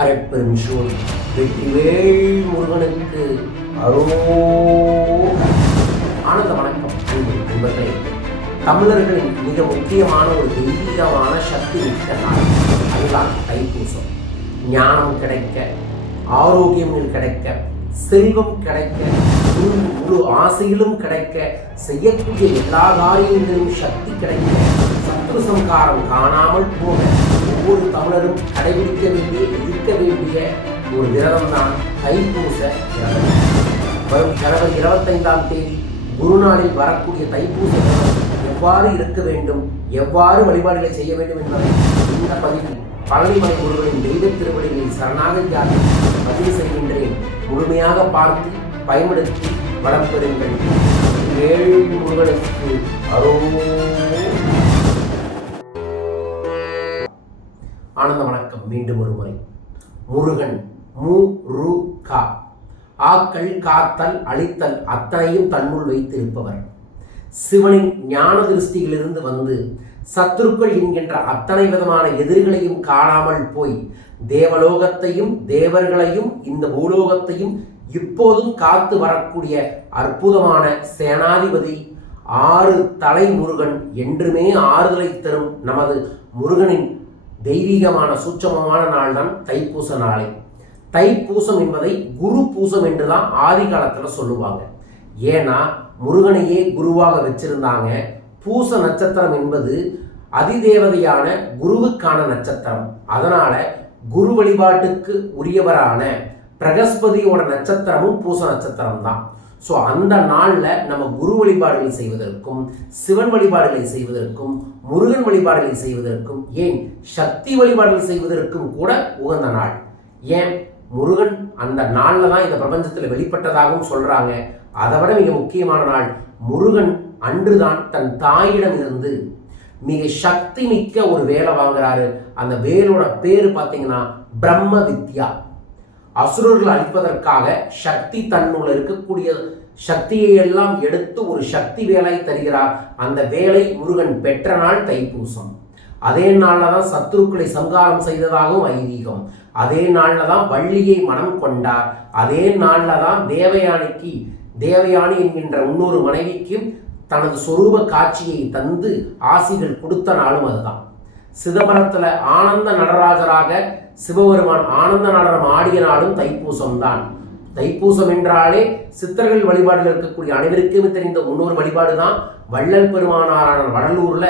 அரைப்பெரும் சூழ் வெற்றிவேல் முருகனுக்கு அரோ ஆனந்த வணக்கம். அன்பு நண்பர்களே தமிழர்களின் மிக முக்கியமான ஒரு தெய்வீகமான சக்தி மிக்க நாள். அதுதான் தைப்பூசம். ஞானம் கிடைக்க ஆரோக்கியங்கள் கிடைக்க செல்வம் கிடைக்க முழு முழு ஆசையிலும் கிடைக்க செய்யக்கூடிய எல்லா காரியங்களிலும் சக்தி கிடைக்க சத்ரு காணாமல் போக ஒவ்வொரு தமிழரும் கடைபிடிக்க வேண்டிய இருக்க வேண்டிய ஒரு விரதம் தான் தைப்பூச விரதம். வரும் ஜனவரி இருபத்தைந்தாம் தேதி குருநாளில் வரக்கூடிய தைப்பூச விரதம் எவ்வாறு இருக்க வேண்டும் எவ்வாறு வழிபாடுகளை செய்ய வேண்டும் என்பதை இந்த பதிவில் பழனிமலை முருகனின் தெய்வ திருவடிகளில் சரணாகதியாக பதிவு செய்கின்றேன். முழுமையாக பார்த்து பயன்படுத்தி வளம் பெறுங்கள். ஏழு முருகனுக்கு அருள். ஆனந்த வணக்கம் மீண்டும் ஒரு முறை. முருகன் மு ரு கா. ஆக்கள் காத்தல் அழித்தல் அத்தனையும் தன்னுள் வைத்திருப்பவர். சிவனின் ஞான திருஷ்டியிலிருந்து வந்து சத்துருக்கள் என்கின்ற அத்தனை விதமான எதிரிகளையும் காணாமல் போய் தேவலோகத்தையும் தேவர்களையும் இந்த பூலோகத்தையும் இப்போதும் காத்து வரக்கூடிய அற்புதமான சேனாதிபதி ஆறு தலை முருகன் என்றுமே ஆறுதலை தரும் நமது முருகனின் தெய்வீகமான சூட்சமமான நாள் தான் தைப்பூச நாளை. தைப்பூசம் என்பதை குரு பூசம் என்று தான் ஆதி காலத்தில் சொல்லுவாங்க. ஏன்னா முருகனையே குருவாக வச்சிருந்தாங்க. பூச நட்சத்திரம் என்பது அதிதேவதையான குருவுக்கான நட்சத்திரம். அதனால குரு வழிபாட்டுக்கு உரியவரான பிரகஸ்பதியோட நட்சத்திரமும் பூச நட்சத்திரம் தான் ஸோ அந்த நாளில் நம்ம குரு வழிபாடுகளை செய்வதற்கும் சிவன் வழிபாடுகளை செய்வதற்கும் முருகன் வழிபாடுகளை செய்வதற்கும் ஏன் சக்தி வழிபாடுகள் செய்வதற்கும் கூட உகந்த நாள். ஏன்? முருகன் அந்த நாளில் தான் இந்த பிரபஞ்சத்தில் வெளிப்பட்டதாகவும் சொல்கிறாங்க அதை விட மிக முக்கியமான நாள் முருகன் அன்றுதான் தன் தாயிடம் இருந்து மிக சக்தி மிக்க ஒரு வேலை வாங்குறாரு. அந்த வேலோட பேர் பார்த்தீங்கன்னா பிரம்ம வித்யா அசுரர்கள் அழிப்பதற்காக சக்தி தன்னுள்ள இருக்கக்கூடிய சக்தியை எல்லாம் எடுத்து ஒரு சக்தி வேலை தருகிறார். அந்த வேலை முருகன் பெற்ற நாள் தைப்பூசம். அதே நாளில் தான் சத்துருக்களை சங்காரம் செய்ததாகவும் ஐதீகம். அதே நாளில் தான் வள்ளியை மனம் கொண்டார். அதே நாளில் தான் தேவயானிக்கு தேவயானி என்கின்ற இன்னொரு மனைவிக்கும் தனது சொரூப காட்சியை தந்து ஆசிகள் கொடுத்த நாளும் அதுதான். சிதம்பரத்துல ஆனந்த நடராஜராக சிவபெருமான் ஆனந்த நடனம் ஆடிய நாளும் தைப்பூசம் தான் தைப்பூசம் என்றாலே சித்தர்கள் வழிபாடில் இருக்கக்கூடிய அனைவருக்குமே தெரிந்த முன்னோர் வழிபாடு தான் வள்ளல் பெருமானாரான வடலூர்ல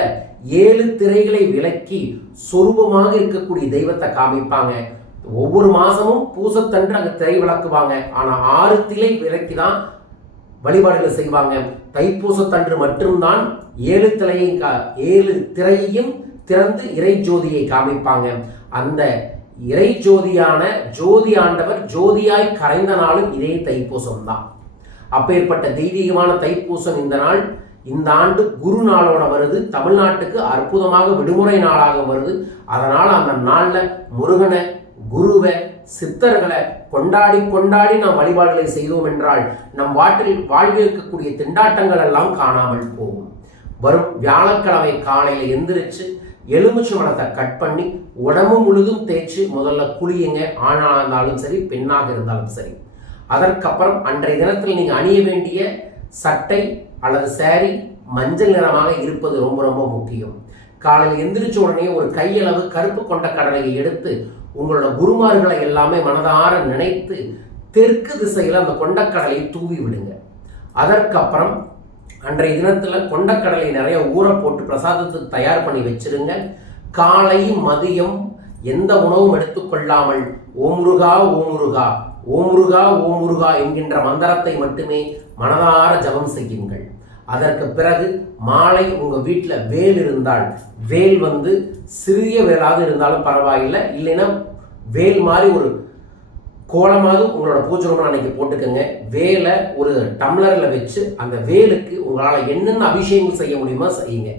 ஏழு திரைகளை விலக்கி சொரூபமாக இருக்கக்கூடிய தெய்வத்தை காமிப்பாங்க. ஒவ்வொரு மாசமும் பூசத்தன்று அங்கே திரை விளக்குவாங்க. ஆனா ஆறு திரை விலக்கி தான் வழிபாடுகள் செய்வாங்க. தைப்பூசத்தன்று மட்டும்தான் ஏழு திரையை ஏழு திரையையும் திறந்து இறை ஜோதியை காமிப்பாங்க. அந்த இறை ஜோதியான ஜோதி ஆண்டவர் ஜோதியாய் கரைந்த நாளும் இதே தைப்பூசம் தான் அப்பேற்பட்ட தெய்வீகமான தைப்பூசம் இந்த நாள் இந்த ஆண்டு குரு நாளோட வருது தமிழ்நாட்டுக்கு அற்புதமாக விடுமுறை நாளாக வருது. அதனால் அந்த நாளில் முருகனை குருவை சித்தர்களை கொண்டாடி கொண்டாடி நாம் வழிபாடுகளை செய்தோம் என்றால் நம் வாட்டில் வாழ்வில் இருக்கக்கூடிய திண்டாட்டங்கள் எல்லாம் காணாமல் போகும். வரும் வியாழக்கிழமை காலையில் எந்திரிச்சு எலுமிச்சு மரத்தை கட் பண்ணி உடம்பு முழுதும் தேய்ச்சி முதல்ல குளியுங்க. ஆணாக இருந்தாலும் சரி பெண்ணாக இருந்தாலும் சரி. அதற்கப்புறம் அன்றைய தினத்தில் நீங்கள் அணிய வேண்டிய சட்டை அல்லது சேரீ மஞ்சள் நிறமாக இருப்பது ரொம்ப ரொம்ப முக்கியம். காலையில் எந்திரிச்ச உடனே ஒரு கையளவு கருப்பு கொண்ட கடலையை எடுத்து உங்களோட குருமார்களை எல்லாமே மனதார நினைத்து தெற்கு திசையில் அந்த கொண்டக்கடலையை தூவி விடுங்க. அதற்கப்புறம் அன்றைய தினத்தில் கொண்டக்கடலை நிறைய ஊற போட்டு பிரசாதத்துக்கு தயார் பண்ணி வச்சிருங்க. காலை மதியம் எந்த உணவும் எடுத்துக்கொள்ளாமல் ஓமுருகா ஓமுருகா ஓமுருகா ஓமுருகா என்கின்ற மந்திரத்தை மட்டுமே மனதார ஜபம் செய்யுங்கள். அதற்கு பிறகு மாலை உங்கள் வீட்டில் வேல் இருந்தால் வேல் வந்து சிறிய வேலாக இருந்தாலும் பரவாயில்லை இல்லைன்னா வேல் மாதிரி ஒரு கோலமாவது உங்களோட பூஜை ரூமில் அன்னைக்கு போட்டுக்கோங்க. வேலை ஒரு டம்ளரில் வச்சு அந்த வேலுக்கு உங்களால் என்னென்ன அபிஷேகங்கள் செய்ய முடியுமோ செய்யுங்க.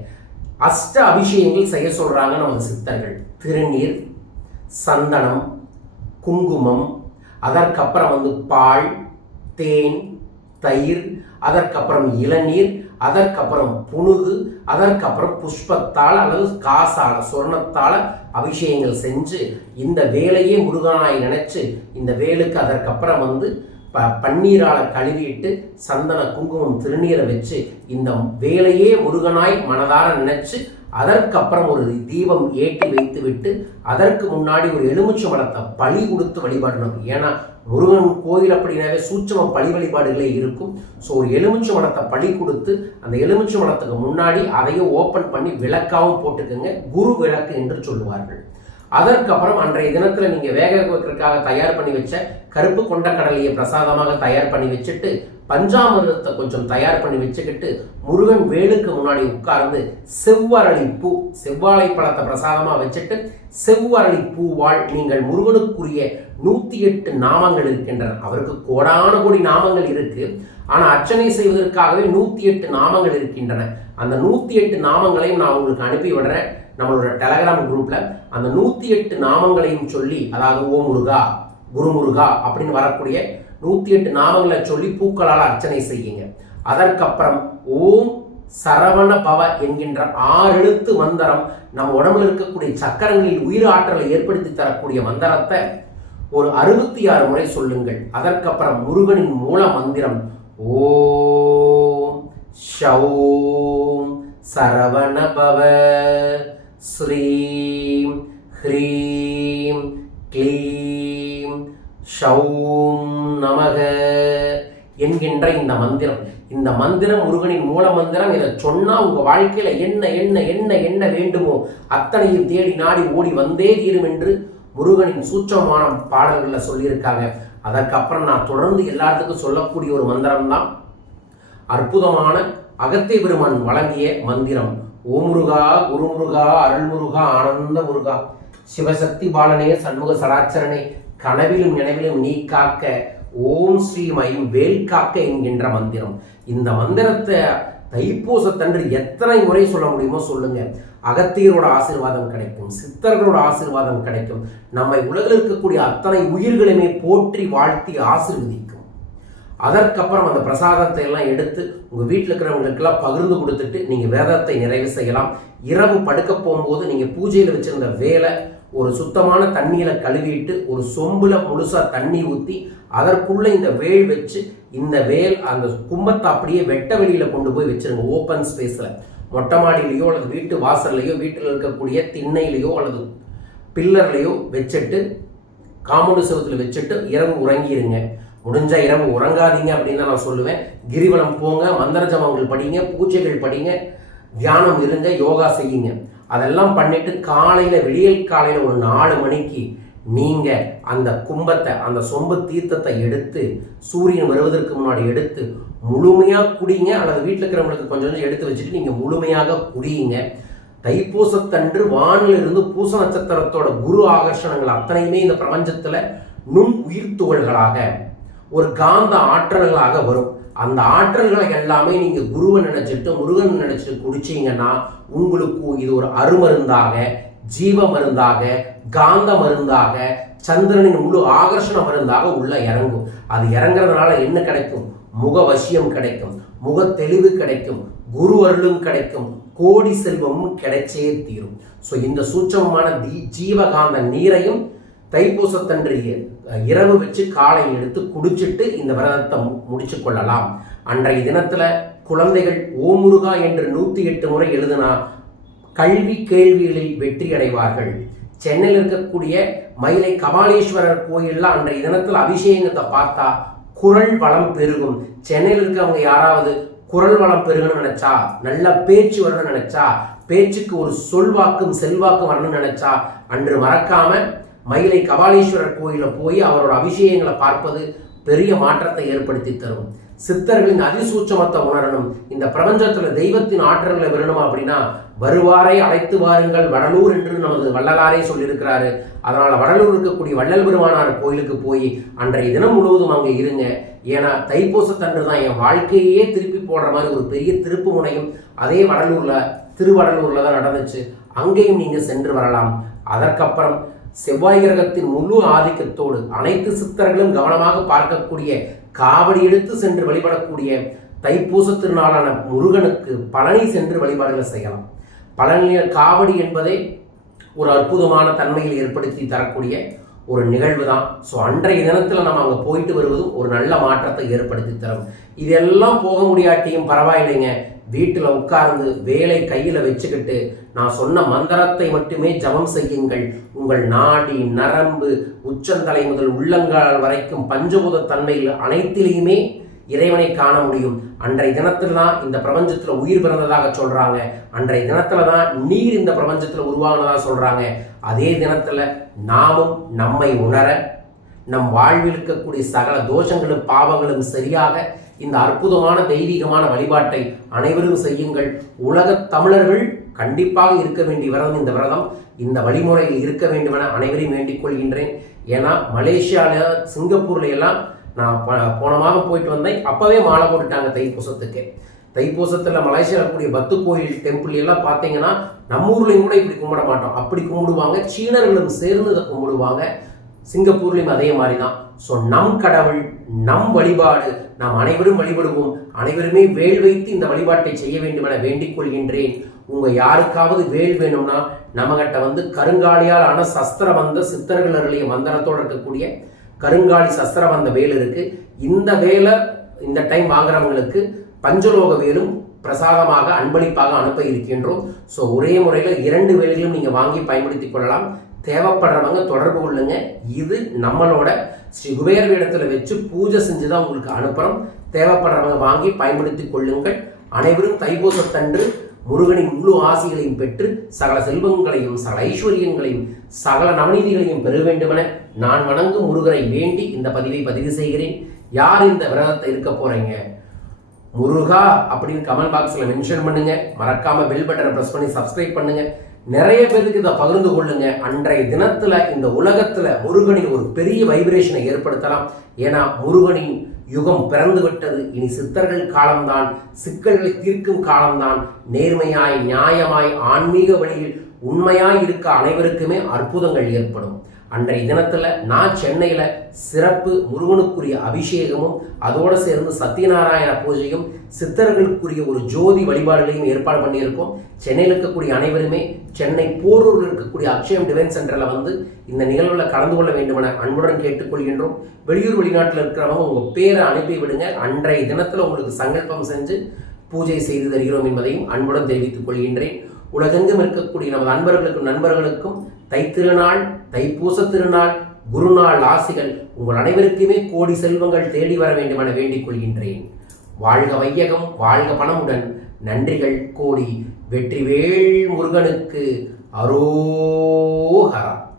அஷ்ட அபிஷேகங்கள் செய்ய சொல்கிறாங்க நமது சித்தர்கள். திருநீர் சந்தனம் குங்குமம் அதற்கப்புறம் வந்து பால் தேன் தயிர் அதற்கப்புறம் இளநீர் அதற்கப்புறம் புணுகு அதற்கப்புறம் புஷ்பத்தால் அல்லது காசால சொர்ணத்தால் அபிஷேகங்கள் செஞ்சு இந்த வேலையே முருகனாய் நினைச்சு இந்த வேலுக்கு அதற்கப்புறம் வந்து ப பன்னீரால் கழுவிட்டு சந்தன குங்குமம் திருநீரை வச்சு இந்த வேலையே முருகனாய் மனதார நினைச்சு அதற்கப்புறம் ஒரு தீபம் ஏற்றி வைத்து விட்டு அதற்கு முன்னாடி ஒரு எலுமிச்சை மலத்தை பழி கொடுத்து வழிபடணும். ஏன்னா முருகன் கோயில் அப்படின்னாவே சூட்சம பழி வழிபாடுகளே இருக்கும். ஸோ ஒரு எலுமிச்சை மலத்தை பழி கொடுத்து அந்த எலுமிச்சை மலத்துக்கு முன்னாடி அதையும் ஓப்பன் பண்ணி விளக்காகவும் போட்டுக்கோங்க. குரு விளக்கு என்று சொல்லுவார்கள். அதற்கப்புறம் அன்றைய தினத்தில் நீங்கள் வேக வைக்கிறதுக்காக தயார் பண்ணி வச்ச கருப்பு கொண்ட கடலையை பிரசாதமாக தயார் பண்ணி வச்சுட்டு பஞ்சாமிரதத்தை கொஞ்சம் தயார் பண்ணி வச்சுக்கிட்டு முருகன் வேலுக்கு முன்னாடி உட்கார்ந்து செவ்வரளி பூ செவ்வாழை பழத்தை பிரசாதமாக வச்சுட்டு செவ்வரளி பூவால் நீங்கள் முருகனுக்குரிய நூற்றி எட்டு நாமங்கள் இருக்கின்றன. அவருக்கு கோடான கோடி நாமங்கள் இருக்கு. ஆனால் அர்ச்சனை செய்வதற்காகவே நூற்றி எட்டு நாமங்கள் இருக்கின்றன. அந்த நூற்றி எட்டு நாமங்களையும் நான் உங்களுக்கு அனுப்பி விடுறேன். நம்மளோட டெலகிராம் குரூப்பில் அந்த நூற்றி எட்டு நாமங்களையும் சொல்லி அதாவது ஓ முருகா குருமுருகா அப்படின்னு வரக்கூடிய நூத்தி எட்டு நாமங்களை சொல்லி பூக்களால் அர்ச்சனை செய்யுங்க. அதற்கப்புறம் ஓம் சரவண பவ என்கின்ற ஆறு எழுத்து மந்திரம் நம் உடம்புல இருக்கக்கூடிய சக்கரங்களில் உயிர் ஆற்றலை ஏற்படுத்தி தரக்கூடிய மந்திரத்தை ஒரு அறுபத்தி ஆறு முறை சொல்லுங்கள். அதற்கப்புறம் முருகனின் மூல மந்திரம் ஓம் ஷௌம் சரவண பவ ஸ்ரீம் ஹ்ரீம் க்ளீம் ஷௌம் நமக என்கின்ற இந்த மந்திரம். இந்த மந்திரம் முருகனின் மூல மந்திரம். இதை சொன்னால் உங்கள் வாழ்க்கையில் என்ன என்ன என்ன என்ன வேண்டுமோ அத்தனையும் தேடி நாடி ஓடி வந்தே தீரும் என்று முருகனின் சூட்சமான பாடல்களில் சொல்லியிருக்காங்க. அதற்கப்புறம் நான் தொடர்ந்து எல்லாத்துக்கும் சொல்லக்கூடிய ஒரு மந்திரம் தான் அற்புதமான அகத்தை பெருமான் வழங்கிய மந்திரம். ஓமுருகா குருமுருகா அருள்முருகா ஆனந்த முருகா. சிவசக்தி பாலனே சண்முக சடாச்சரனே கனவிலும் நினைவிலும் நீ காக்க ஓம் ஸ்ரீ மயம் வேல்காக்க என்கின்ற மந்திரம். இந்த மந்திரத்தை தைப்பூசத்தன்று எத்தனை முறை சொல்ல முடியுமோ சொல்லுங்க. அகத்தியரோட ஆசிர்வாதம் கிடைக்கும் சித்தர்களோட ஆசிர்வாதம் கிடைக்கும். நம்மை உலகில் இருக்கக்கூடிய அத்தனை உயிர்களுமே போற்றி வாழ்த்தி ஆசிர்வதிக்கும். அதற்கப்புறம் அந்த பிரசாதத்தை எல்லாம் எடுத்து உங்கள் வீட்டில் இருக்கிறவங்களுக்கெல்லாம் பகிர்ந்து கொடுத்துட்டு நீங்கள் வேதத்தை நிறைவு செய்யலாம். இரவு படுக்க போகும்போது நீங்கள் பூஜையில் வச்சுருந்த வேலை ஒரு சுத்தமான தண்ணியில் கழுவிட்டு ஒரு சொம்பில் முழுசாக தண்ணி ஊற்றி அதற்குள்ளே இந்த வேல் வச்சு இந்த வேல் அந்த கும்பத்தை அப்படியே வெட்ட வெளியில் கொண்டு போய் வச்சுருங்க ஓப்பன் ஸ்பேஸில் மொட்டை மாடியிலையோ அல்லது வீட்டு வாசல்லையோ வீட்டில் இருக்கக்கூடிய திண்ணையிலையோ அல்லது பில்லர்லையோ வச்சுட்டு காம்பவுண்டு சிவத்தில் வச்சுட்டு இரவு உறங்கிடுங்க முடிஞ்சால் இரவு உறங்காதீங்க அப்படின்னு நான் சொல்லுவேன். கிரிவலம் போங்க மந்திர ஜபங்கள் படிங்க பூஜைகள் படிங்க தியானம் இருங்க யோகா செய்யுங்க. அதெல்லாம் பண்ணிட்டு காலையில் விடியல் காலையில் ஒரு நாலு மணிக்கு நீங்கள் அந்த கும்பத்தை அந்த சொம்பு தீர்த்தத்தை எடுத்து சூரியன் வருவதற்கு முன்னாடி எடுத்து முழுமையாக குடிங்க. அல்லது வீட்டில் இருக்கிறவங்களுக்கு கொஞ்சம் கொஞ்சம் எடுத்து வச்சுட்டு நீங்கள் முழுமையாக குடியுங்க தைப்பூசத்தன்று வானிலிருந்து பூச நட்சத்திரத்தோட குரு ஆகர்ஷணங்கள் அத்தனையுமே இந்த பிரபஞ்சத்தில் நுண் உயிர் துகள்களாக ஒரு காந்த ஆற்றல்களாக வரும். அந்த ஆற்றல்களை எல்லாமே நீங்க குருவை நினைச்சிட்டு முருகன் நினைச்சிட்டு குடிச்சீங்கன்னா உங்களுக்கு இது ஒரு அருமருந்தாக ஜீவ மருந்தாக காந்த மருந்தாக சந்திரனின் முழு ஆகர்ஷண மருந்தாக உள்ள இறங்கும். அது இறங்குறதுனால என்ன கிடைக்கும்? முக வசியம் கிடைக்கும் முக தெளிவு கிடைக்கும் குரு அருளும் கிடைக்கும் கோடி செல்வமும் கிடைச்சே தீரும். ஸோ இந்த சூட்சமமான ஜீவகாந்த நீரையும் தைப்பூசத்தன்று இரவு வச்சு காலை எடுத்து குடிச்சிட்டு இந்த விரதத்தை முடிச்சு கொள்ளலாம். அன்றைய தினத்தில் குழந்தைகள் ஓமுருகா என்று நூற்றி எட்டு முறை எழுதுனா கல்வி கேள்விகளில் வெற்றி அடைவார்கள். சென்னையில் இருக்கக்கூடிய மயிலை கபாலீஸ்வரர் கோயிலில் அன்றைய தினத்தில் அபிஷேகத்தை பார்த்தா குரல் வளம் பெருகும். சென்னையில் இருக்கவங்க யாராவது குரல் வளம் பெருகணும்னு நினைச்சா நல்ல பேச்சு வரணும்னு நினைச்சா பேச்சுக்கு ஒரு சொல்வாக்கும் செல்வாக்கும் வரணும்னு நினைச்சா அன்று மறக்காம மயிலை கபாலீஸ்வரர் கோயிலில் போய் அவரோட அபிஷேகங்களை பார்ப்பது பெரிய மாற்றத்தை ஏற்படுத்தி தரும். சித்தர்களின் அதிசூட்சமத்தை உணரணும். இந்த பிரபஞ்சத்தில் தெய்வத்தின் ஆற்றல்களை வரணும் அப்படின்னா வருவாரை அழைத்து வாருங்கள் வடலூர் என்று நமது வள்ளலாரே சொல்லியிருக்கிறாரு. அதனால் வடலூர் இருக்கக்கூடிய வள்ளல் பெருமானார் கோயிலுக்கு போய் அன்றைய தினம் முழுவதும் அங்கே இருங்க. ஏன்னா தைப்பூசத்தன்று தான் என் வாழ்க்கையே திருப்பி போடுற மாதிரி ஒரு பெரிய திருப்பு முனையும் அதே வடலூரில் திருவடலூரில் தான் நடந்துச்சு. அங்கேயும் நீங்கள் சென்று வரலாம். அதற்கப்புறம் செவ்வாய் கிரகத்தின் முழு ஆதிக்கத்தோடு அனைத்து சித்தர்களும் கவனமாக பார்க்கக்கூடிய காவடி எடுத்து சென்று வழிபடக்கூடிய தைப்பூச திருநாளான முருகனுக்கு பழனி சென்று வழிபாடுகளை செய்யலாம். பழனியில் காவடி என்பதே ஒரு அற்புதமான தன்மையில் ஏற்படுத்தி தரக்கூடிய ஒரு நிகழ்வு தான் ஸோ அன்றைய தினத்தில் நம்ம அங்கே போயிட்டு வருவதும் ஒரு நல்ல மாற்றத்தை ஏற்படுத்தி தரும். இதெல்லாம் போக முடியாட்டியும் பரவாயில்லைங்க. வீட்டில் உட்கார்ந்து வேலை கையில் வச்சுக்கிட்டு நான் சொன்ன மந்திரத்தை மட்டுமே ஜபம் செய்யுங்கள். உங்கள் நாடி நரம்பு உச்சந்தலை முதல் உள்ளங்கால் வரைக்கும் பஞ்சபூத தன்மையில் அனைத்திலையுமே இறைவனை காண முடியும். அன்றைய தினத்தில் தான் இந்த பிரபஞ்சத்தில் உயிர் பிறந்ததாக சொல்கிறாங்க அன்றைய தினத்தில் தான் நீர் இந்த பிரபஞ்சத்தில் உருவானதாக சொல்கிறாங்க அதே தினத்தில் நாமும் நம்மை உணர நம் வாழ்வில் இருக்கக்கூடிய சகல தோஷங்களும் பாவங்களும் சரியாக இந்த அற்புதமான தெய்வீகமான வழிபாட்டை அனைவரும் செய்யுங்கள். உலகத் தமிழர்கள் கண்டிப்பாக இருக்க வேண்டிய விரதம் இந்த விரதம். இந்த வழிமுறையில் இருக்க வேண்டும் என அனைவரையும் வேண்டிக் கொள்கின்றேன். ஏன்னா மலேசியாவில் சிங்கப்பூர்ல எல்லாம் நான் போன மாதம் போயிட்டு வந்தேன். அப்போவே மாலை போட்டுட்டாங்க தைப்பூசத்துக்கு. தைப்பூசத்தில் மலேசியாவில் கூடிய பத்து கோயில் டெம்பிள் எல்லாம் பார்த்தீங்கன்னா நம்ம ஊர்லேயும் கூட இப்படி கும்பிட மாட்டோம். அப்படி கும்பிடுவாங்க. சீனர்களும் சேர்ந்து அதை கும்பிடுவாங்க. சிங்கப்பூர்லேயும் அதே மாதிரி தான் ஸோ நம் கடவுள் நம் வழிபாடு நாம் அனைவரும் வழிபடுவோம். அனைவருமே வேல் வைத்து இந்த வழிபாட்டை செய்ய வேண்டும் என வேண்டிக் கொள்கின்றேன். யாருக்காவது வேல் வேணும்னா நம்மகிட்ட வந்து கருங்காலியால் ஆன சஸ்திர வந்த சித்தர்கள் மந்திரத்தோடு இருக்கக்கூடிய கருங்காலி சஸ்திர வந்த வேல் இருக்கு. இந்த வேலை இந்த டைம் வாங்குறவங்களுக்கு பஞ்சலோக வேலும் பிரசாதமாக அன்பளிப்பாக அனுப்ப இருக்கின்றோம். ஸோ ஒரே முறையில் இரண்டு வேலைகளும் நீங்கள் வாங்கி பயன்படுத்தி கொள்ளலாம். தேவைப்படுறவங்க தொடர்பு கொள்ளுங்க. இது நம்மளோட ஸ்ரீ குபேர வேடத்தில் வச்சு பூஜை செஞ்சு தான் உங்களுக்கு அனுப்புகிறோம் தேவைப்படுறவங்க வாங்கி பயன்படுத்தி கொள்ளுங்கள். அனைவரும் தைப்பூசத்தன்று முருகனின் முழு ஆசிகளையும் பெற்று சகல செல்வங்களையும் சகல ஐஸ்வர்யங்களையும் சகல நவநீதிகளையும் பெற வேண்டுமென நான் வணங்கும் முருகனை வேண்டி இந்த பதிவை பதிவு செய்கிறேன். யார் இந்த விரதத்தை இருக்க போறீங்க? முருகா அப்படின்னு கமெண்ட் பாக்ஸில் மென்ஷன் பண்ணுங்க. மறக்காம பெல் பட்டனை ப்ரெஸ் பண்ணி சப்ஸ்கிரைப் பண்ணுங்க. நிறைய பேருக்கு இதை பகிர்ந்து கொள்ளுங்க. அன்றைய தினத்துல இந்த உலகத்துல முருகனின் ஒரு பெரிய வைப்ரேஷனை ஏற்படுத்தலாம். ஏன்னா முருகனின் யுகம் பிறந்து விட்டது. இனி சித்தர்கள் காலம்தான். சிக்கல்களை தீர்க்கும் காலம்தான். நேர்மையாய் நியாயமாய் ஆன்மீக வழியில் உண்மையாய் இருக்க அனைவருக்குமே அற்புதங்கள் ஏற்படும். அன்றைய தினத்தில் நான் சென்னையில் சிறப்பு முருகனுக்குரிய அபிஷேகமும் அதோடு சேர்ந்து சத்யநாராயண பூஜையும் சித்தர்களுக்குரிய ஒரு ஜோதி வழிபாடுகளையும் ஏற்பாடு பண்ணியிருக்கோம். சென்னையில் இருக்கக்கூடிய அனைவருமே சென்னை போரூரில் இருக்கக்கூடிய அக்ஷயம் டிவைன் சென்டரில் வந்து இந்த நிகழ்வில் கலந்து கொள்ள வேண்டுமென அன்புடன் கேட்டுக்கொள்கின்றோம். வெளியூர் வெளிநாட்டில் இருக்கிறவங்க உங்கள் பேரை அனுப்பி விடுங்க. அன்றைய தினத்தில் உங்களுக்கு சங்கல்பம் செஞ்சு பூஜை செய்து தருகிறோம் என்பதையும் அன்புடன் தெரிவித்துக் கொள்கின்றேன். உலகெங்கும் இருக்கக்கூடிய நமது அன்பர்களுக்கும் நண்பர்களுக்கும் தைத்திருநாள் தைப்பூச திருநாள் குருநாள் ஆசிகள் உங்கள் அனைவருக்குமே கோடி செல்வங்கள் தேடி வர வேண்டும் என வேண்டிக் கொள்கின்றேன். வாழ்க வையகம் வாழ்க பணமுடன் நன்றிகள் கோடி வெற்றிவேல் முருகனுக்கு அரோஹரா